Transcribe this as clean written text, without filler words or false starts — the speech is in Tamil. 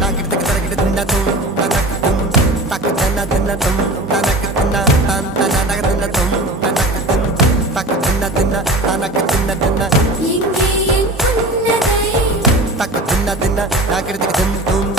நாக்கிடத்துக்கு தரக்கிட்டு தின்னா தூம் தனக்கு தும் தக்கு தன்னா தின்ன தும் தனக்கு தின்னா தான் தன்னா நக தின்ன தும் தனக்கு தும் தக்கு தின்ன தின்ன தனக்கு தின்ன தின்ன எங்கே என் புன்னகை தக்கு தின்ன தின்ன நாக்கிடத்துக்கு தும் தும்